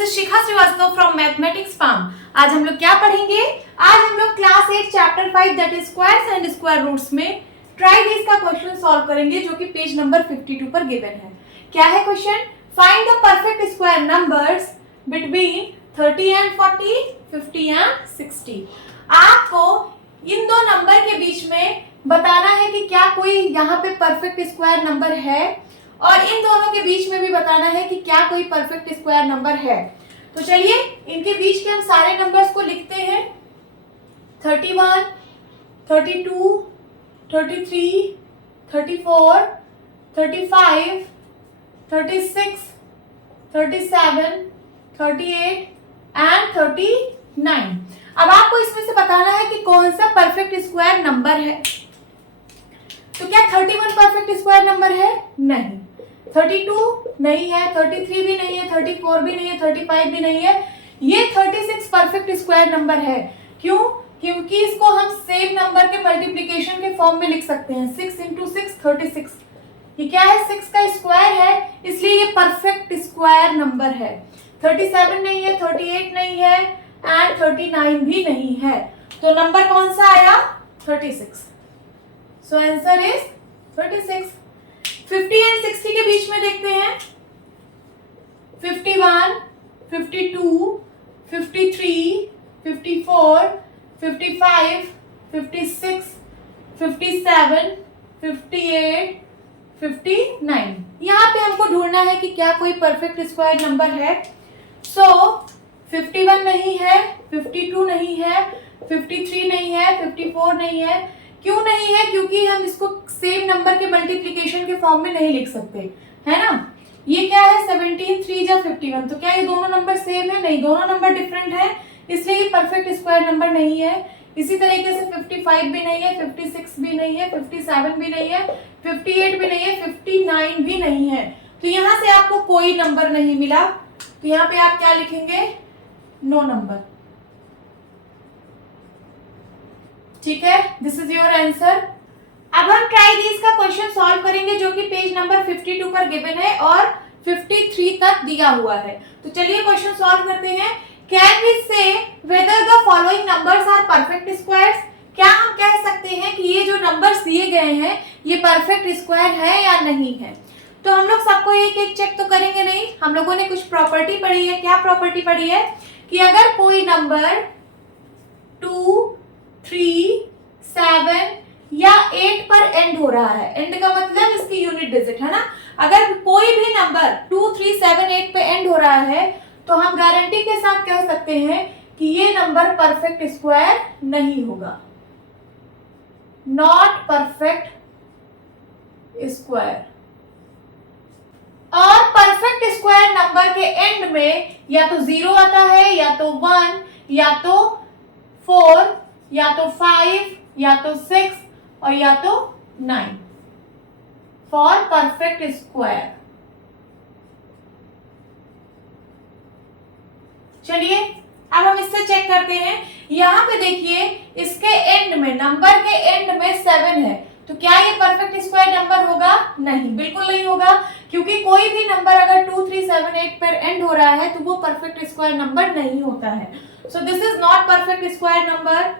This is Shikha Srivastava from mathematics farm. आज हम लोग क्या पढ़ेंगे? आज हम लोग class 8 chapter 5 that is squares and square roots में ट्राई दिस का क्वेश्चन सॉल्व करेंगे जो कि पेज नंबर 52 पर गिवन है। क्या है question? Find the perfect square numbers between 30 and 40, 50 and 60। आपको इन दो नंबर के बीच में बताना है कि क्या कोई यहाँ पे परफेक्ट स्क्वायर नंबर है और इन दोनों के बीच में भी बताना है कि क्या कोई परफेक्ट स्क्वायर नंबर है। तो चलिए इनके बीच के हम सारे नंबर्स को लिखते हैं। 31, 32, 33, 34, 35, 36, 37, 38 एंड 39। अब आपको इसमें से बताना है कि कौन सा परफेक्ट स्क्वायर नंबर है। तो क्या 31 परफेक्ट स्क्वायर नंबर है? नहीं। 32 नहीं है, 33 भी नहीं है, 34 भी नहीं है, 35 भी नहीं है। ये 36 परफेक्ट स्क्वायर नंबर है। क्यों? क्योंकि इसको हम सेम नंबर के मल्टीप्लिकेशन के फॉर्म में लिख सकते हैं। 6 इंटू 6 36। ये क्या है? 6 का स्क्वायर है, इसलिए ये परफेक्ट स्क्वायर नंबर है। 37 नहीं है, 38 नहीं है एंड 39 भी नहीं है। तो नंबर कौन सा आया? 36। So answer is 36। 50 एंड 60 के बीच में देखते हैं। 51, 52, 53, 54, 55, 56, 57, 58, 59। यहाँ पे हमको ढूंढना है कि क्या कोई परफेक्ट स्क्वायर नंबर है। सो 51 नहीं है, 52 नहीं है, 53 नहीं है, 54 नहीं है। क्यों नहीं है? क्योंकि हम इसको सेम नंबर के मल्टीप्लिकेशन के फॉर्म में नहीं लिख सकते, है ना। ये क्या है? 17 3 जा 51। तो क्या ये दोनों नंबर सेम है? नहीं, दोनों नंबर डिफरेंट है, इसलिए ये परफेक्ट स्क्वायर नंबर नहीं है। इसी तरीके से 55 भी नहीं है, 56 भी नहीं है, 57 भी नहीं है, 58 भी नहीं है, 59 भी नहीं है। तो यहाँ से आपको कोई नंबर नहीं मिला। तो यहाँ पे आप क्या लिखेंगे? No number. ठीक है, दिस इज योर आंसर। अब हम ट्राई दिस का क्वेश्चन सॉल्व करेंगे जो कि पेज नंबर 52 पर गिवन है और 53 तक दिया हुआ है। तो चलिए क्वेश्चन सॉल्व करते हैं। Can we say whether the following numbers are perfect squares? क्या हम कह सकते हैं कि ये जो नंबर्स दिए गए हैं ये परफेक्ट स्क्वायर है या नहीं है? तो हम लोग सबको एक एक चेक तो करेंगे नहीं। हम लोगों ने कुछ प्रॉपर्टी पढ़ी है। क्या प्रॉपर्टी पढ़ी है? कि अगर कोई नंबर 2, 3, 7 या 8 पर एंड हो रहा है, एंड का मतलब इसकी यूनिट डिजिट है ना। अगर कोई भी नंबर 2, 3, 7, 8 पे एंड हो रहा है तो हम गारंटी के साथ कह सकते हैं कि ये नंबर परफेक्ट स्क्वायर नहीं होगा। Not perfect square. और परफेक्ट स्क्वायर नंबर के एंड में या तो 0 आता है, या तो 1, या तो 4, या तो 5, या तो 6 और या तो 9 फॉर परफेक्ट स्क्वायर। चलिए अब हम इससे चेक करते हैं। यहां पे देखिए इसके एंड में, नंबर के एंड में 7 है, तो क्या ये परफेक्ट स्क्वायर नंबर होगा? नहीं, बिल्कुल नहीं होगा। क्योंकि कोई भी नंबर अगर 2, 3, 7, 8 पर एंड हो रहा है तो वो परफेक्ट स्क्वायर नंबर नहीं होता है। So this is not perfect square number.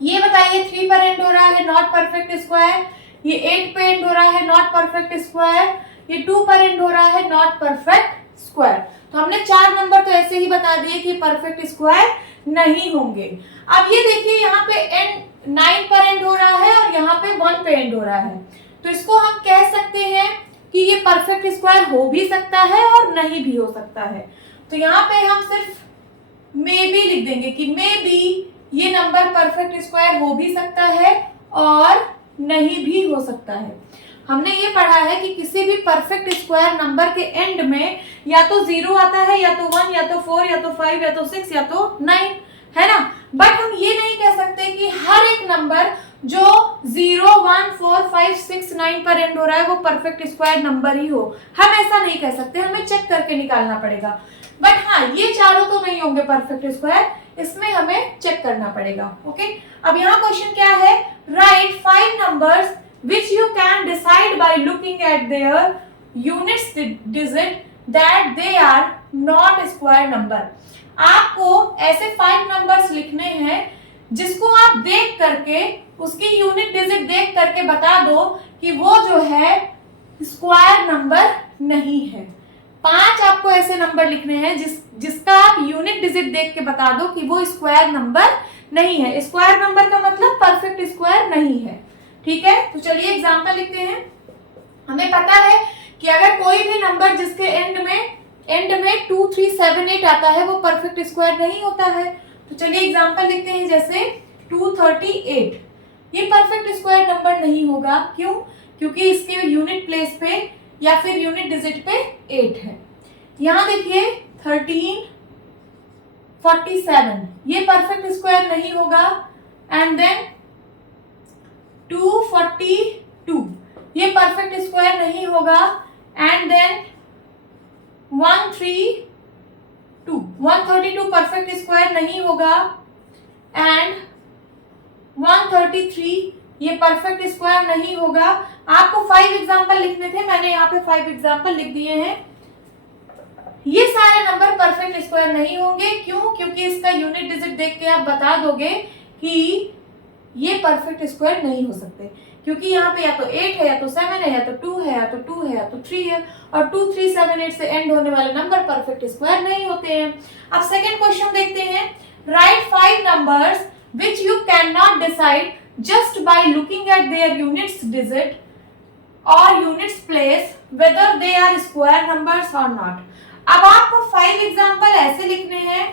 ये बताइए 3 पर एंड हो रहा है, नॉट परफेक्ट स्क्वायर। ये 8 पे एंड हो रहा है, नॉट परफेक्ट स्क्वायर। ये 2 पर एंड हो रहा है, नॉट परफेक्ट स्क्वायर। तो हमने 4 नंबर तो ऐसे ही बता दिए कि परफेक्ट स्क्वायर नहीं होंगे। अब ये देखिए यहाँ पे एंड 9 पर एंड हो रहा है और यहाँ पे 1 पे एंड हो रहा है, तो इसको हम कह सकते हैं कि ये परफेक्ट स्क्वायर हो भी सकता है और नहीं भी हो सकता है। तो यहाँ पे हम सिर्फ मे बी लिख देंगे कि मे बी ये नंबर परफेक्ट स्क्वायर हो भी सकता है और नहीं भी हो सकता है। हमने ये पढ़ा है कि किसी भी परफेक्ट स्क्वायर नंबर के एंड में या तो 0 आता है, या तो 1, या तो 4, या तो 5, या तो 6, या तो 9, है ना। बट हम ये नहीं कह सकते कि हर एक नंबर जो 0, 1, 4, 5, 6, 9 पर एंड हो रहा है वो परफेक्ट स्क्वायर नंबर ही हो। हम ऐसा नहीं कह सकते, हमें चेक करके निकालना पड़ेगा। बट हाँ, ये चारों तो नहीं होंगे परफेक्ट स्क्वायर, इसमें हमें चेक करना पड़ेगा। ओके, अब यहाँ क्वेश्चन क्या है? Right 5 numbers which you can decide by looking at their units digit that they are not square number. आपको ऐसे 5 नंबर्स लिखने हैं जिसको आप देख करके, उसकी यूनिट डिजिट देख करके बता दो कि वो जो है स्क्वायर नंबर नहीं है। 5 आपको ऐसे नंबर लिखने हैं जिसका आप यूनिट डिजिट देख के बता दो कि वो स्क्वायर नंबर नहीं है। स्क्वायर नंबर का मतलब परफेक्ट स्क्वायर नहीं है। ठीक है, तो चलिए एग्जांपल लिखते हैं। हमें पता है कि अगर कोई भी नंबर जिसके एंड में 2, 3, 7, 8 आता है वो परफेक्ट स्क्वायर नहीं होता है। तो चलिए एग्जांपल लिखते हैं, जैसे 238, ये परफेक्ट स्क्वायर नंबर नहीं होगा। क्यों? क्योंकि इसके यूनिट प्लेस पे या फिर यूनिट डिजिट पे 8 है। यहां देखिए 1347, ये परफेक्ट स्क्वायर नहीं होगा। एंड देन 242, ये परफेक्ट स्क्वायर नहीं होगा। एंड देन 132 परफेक्ट स्क्वायर नहीं होगा। एंड 133, ये परफेक्ट स्क्वायर नहीं होगा। आपको 5 एग्जांपल लिखने थे, मैंने यहाँ पे 5 एग्जांपल लिख दिए हैं। ये सारे नंबर परफेक्ट स्क्वायर नहीं होंगे। क्यों? क्योंकि इसका यूनिट डिजिट देख के आप बता दोगे कि ये परफेक्ट स्क्वायर नहीं हो सकते, क्योंकि यहाँ पे या तो 8 है, या तो 7 है, या तो 2 है, या तो 2 है, या तो 3 है, और 2, 3, 7, 8 से एंड होने वाले नंबर परफेक्ट स्क्वायर नहीं होते हैं। अब सेकेंड क्वेश्चन देखते हैं। Right 5 numbers which you cannot decide just by looking at their units digit or units place whether they are square numbers or not। अब आपको 5 एग्जांपल ऐसे लिखने हैं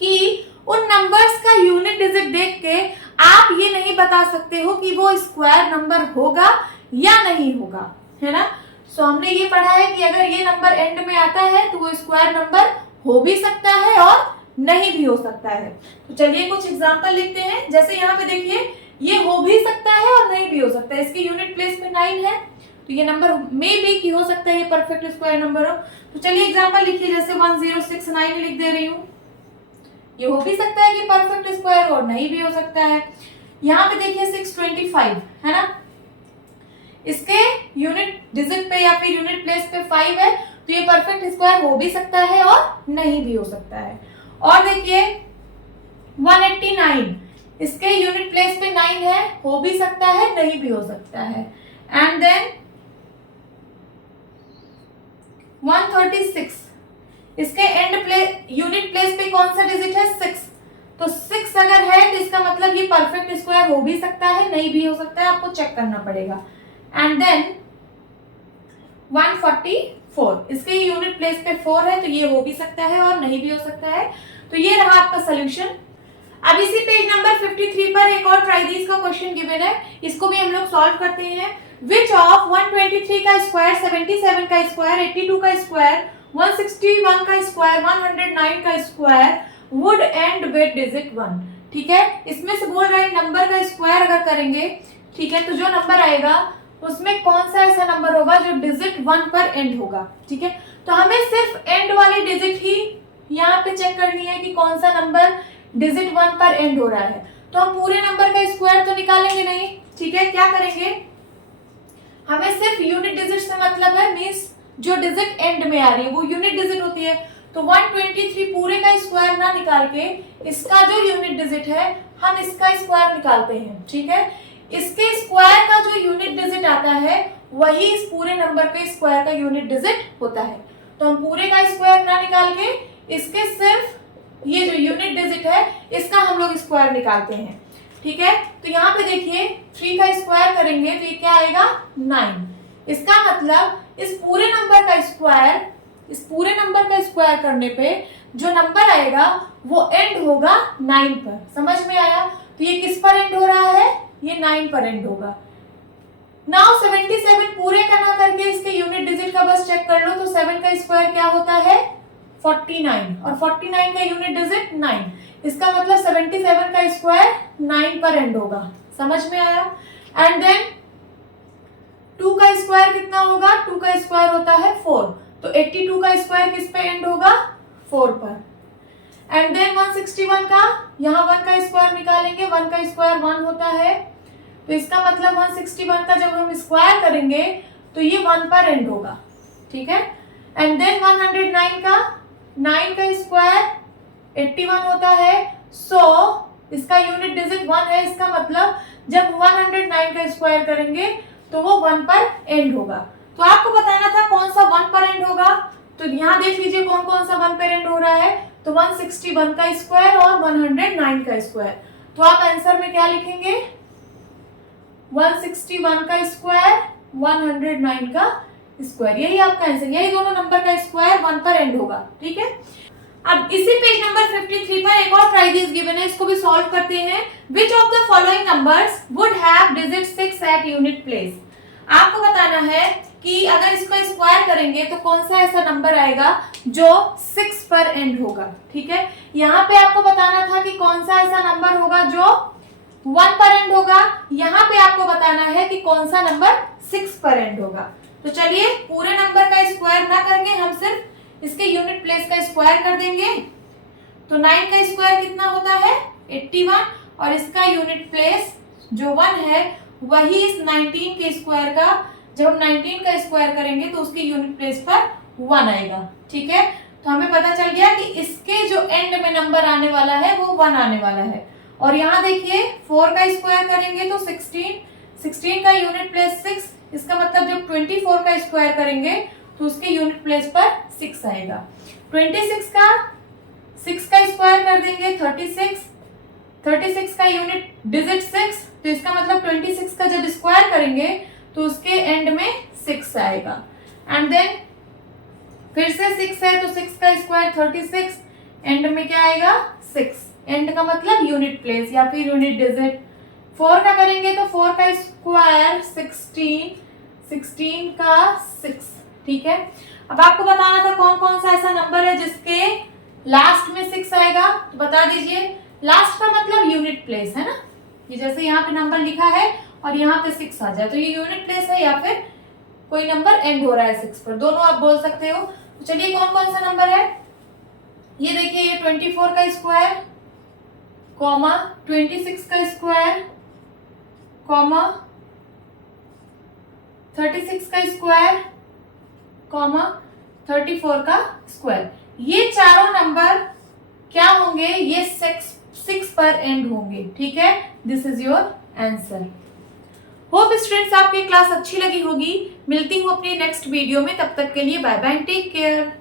कि उन नंबर्स का यूनिट डिजिट देख के आप ये नहीं बता सकते हो कि वो स्क्वायर नंबर होगा या नहीं होगा, है ना। सो हमने ये पढ़ा है कि अगर ये नंबर एंड में आता है तो वो स्क्वायर नंबर हो भी सकता है और नहीं भी हो सकता है। तो चलिए कुछ एग्जांपल लिखते हैं। जैसे यहाँ पे देखिए, ये हो भी सकता है और नहीं भी हो सकता है। इसके यूनिट प्लेस में 9 है, तो ये नंबर मे बी की हो सकता है ये परफेक्ट स्क्वायर नंबर हो। तो चलिए एग्जांपल लिखिए, जैसे 1069 लिख दे रही हूँ। ये हो भी सकता है कि परफेक्ट स्क्वायर और नहीं भी हो सकता है। यहाँ पे देखिए 625 है ना, इसके यूनिट डिजिट पे या फिर यूनिट प्लेस पे 5 है, तो ये परफेक्ट स्क्वायर हो भी सकता है और नहीं भी हो सकता है। और देखिए 189, इसके यूनिट प्लेस पे 9 है, हो भी सकता है नहीं भी हो सकता है। एंड देन 136, इसके यूनिट प्लेस पे कौन सा डिजिट है? 6। तो 6 अगर है तो इसका मतलब ये परफेक्ट स्क्वायर हो भी सकता है, नहीं भी हो सकता है, आपको चेक करना पड़ेगा। एंड देन 144, इसके यूनिट प्लेस पे 4 है, तो ये हो भी सकता है और नहीं भी हो सकता है। तो ये रहा आपका सोल्यूशन। अब इसी पेज नंबर 53 पर एक और ट्राई दिस का क्वेश्चन गिवन है, इसको भी हम लोग सॉल्व करते हैं। विच ऑफ 123 का स्क्वायर, 77 का स्क्वायर, 82 का स्क्वायर, 161 का स्क्वायर, 109 का square would and with digit 1। ठीक है, इसमें से बोल रहे हैं नंबर का स्क्वायर अगर करेंगे, ठीक है, तो जो नंबर आएगा उसमें कौन सा ऐसा नंबर होगा जो डिजिट 1 पर एंड होगा। ठीक है, तो हमें सिर्फ एंड वाली डिजिट ही यहाँ पे चेक करनी है कि कौन सा नंबर डिजिट 1 पर एंड हो रहा है। तो हम पूरे नंबर का स्क्वायर तो निकालेंगे नहीं। ठीक है, क्या करेंगे, हमें सिर्फ यूनिट डिजिट से मतलब है, मींस जो डिजिट एंड में आ रही है वो यूनिट डिजिट होती है। तो 123 पूरे का स्क्वायर ना निकाल के इसका जो यूनिट डिजिट है हम इसका स्क्वायर निकालते हैं। ठीक है, इसके स्क्वायर का जो यूनिट डिजिट आता है वही इस पूरे नंबर के स्क्वायर का यूनिट डिजिट होता है। तो हम पूरे का स्क्वायर ना निकाल के इसके सिर्फ ये जो यूनिट डिजिट है इसका हम लोग स्क्वायर निकालते हैं। ठीक है, तो यहाँ पे देखिए 3 का स्क्वायर करेंगे तो ये क्या आएगा 9। इसका मतलब इस पूरे नंबर का स्क्वायर करने पे जो नंबर आएगा वो एंड होगा 9 पर। समझ में आया? तो ये किस पर एंड हो रहा है, ये 9 पर एंड होगा। नाउ 77 पूरे का ना करके इसके यूनिट डिजिट का बस चेक कर लो, तो 7 का स्क्वायर क्या होता है 49, और 49 का यूनिट डिजिट 9। इसका मतलब 77 का स्क्वायर 9 पर एंड होगा। समझ में आया? एंड देन 2 का स्क्वायर कितना होगा, 2 का स्क्वायर होता है 4, तो 82 का स्क्वायर किस पे एंड होगा 4 पर। एंड देन 161 का, यहाँ 1 का स्क्वायर निकालेंगे, 1 का स्क्वायर 1 होता है, तो इसका मतलब 161 का जब हम स्क्वायर करेंगे तो ये 1 पर एंड होगा। ठीक है, एंड देन 109 का 9 का स्क्वायर 81 होता है। सो इसका यूनिट डिजिट 1 है, इसका मतलब जब 109 का स्क्वायर करेंगे तो वो 1 पर एंड होगा। तो आपको बताना था कौन सा 1 पर एंड होगा, तो यहाँ देख लीजिए कौन कौन सा 1 पर एंड हो रहा है। तो 161 का स्क्वायर और 109 का स्क्वायर। तो आप आंसर में क्या लिखेंगे, 161 का स्क्वायर 109 का स्क्वायर, यही आपका आंसर। यही दोनों नंबर का स्क्वायर 1 पर एंड होगा, ठीक है। अब इसी पेज नंबर 53 पर एक और ट्राई दिस गिवन है, इसको भी सॉल्व करते हैं। Which of the following numbers would have digit 6 at unit place. आपको बताना है कि अगर इसको स्क्वायर करेंगे तो कौन सा ऐसा नंबर आएगा जो 6 पर एंड होगा, ठीक है। यहाँ पे आपको बताना था कि कौन सा ऐसा नंबर होगा जो 1 पर एंड होगा, यहाँ पे आपको बताना है कि कौन सा नंबर 6 पर एंड होगा। तो चलिए पूरे नंबर का स्क्वायर ना करके हम सिर्फ इसके यूनिट प्लेस का स्क्वायर कर देंगे। तो 9 का स्क्वायर कितना होता है 81, और इसका यूनिट प्लेस जो 1 है वही इस 19 के स्क्वायर का, जब हम 19 का स्क्वायर करेंगे तो उसके यूनिट प्लेस पर 1 आएगा, ठीक है। तो हमें पता चल गया कि इसके जो एंड में नंबर आने वाला है वो 1 आने वाला है। और यहाँ देखिए 4 का स्क्वायर करेंगे तो 16 का यूनिट प्लेस 6, इसका मतलब जब 24 का स्क्वायर करेंगे तो उसके यूनिट प्लेस पर 6 आएगा। 26 का 6 का स्क्वायर कर देंगे 36 का यूनिट डिजिट 6, तो इसका मतलब 26 का जब स्क्वायर करेंगे तो उसके एंड में 6 आएगा। एंड देन फिर से 6 है तो 6 का स्क्वायर 36, एंड में क्या आएगा 6, एंड का मतलब यूनिट प्लेस या फिर यूनिट डिजिट। 4 का करेंगे तो 4 का स्क्वायर 16 का 6, ठीक है। अब आपको बताना था कौन कौन सा ऐसा नंबर है जिसके लास्ट में 6 आएगा, तो बता दीजिए। लास्ट का मतलब यूनिट प्लेस है ना, ये जैसे यहाँ पे नंबर लिखा है और यहाँ पे 6 आ जाए तो ये यूनिट प्लेस है या फिर कोई नंबर एंड हो रहा है 6 पर, दोनों आप बोल सकते हो। तो चलिए कौन कौन सा नंबर है, ये देखिए, ये 24 का स्क्वायर कॉमा 26 का स्क्वायर कॉमा 36 का स्क्वायर कॉमा 34 का स्क्वायर, ये चारों नंबर क्या होंगे, ये 6 पर एंड होंगे, ठीक है। This is your answer. Hope students आपकी क्लास अच्छी लगी होगी। मिलती हूँ अपनी नेक्स्ट वीडियो में, तब तक के लिए बाय बाय, टेक केयर।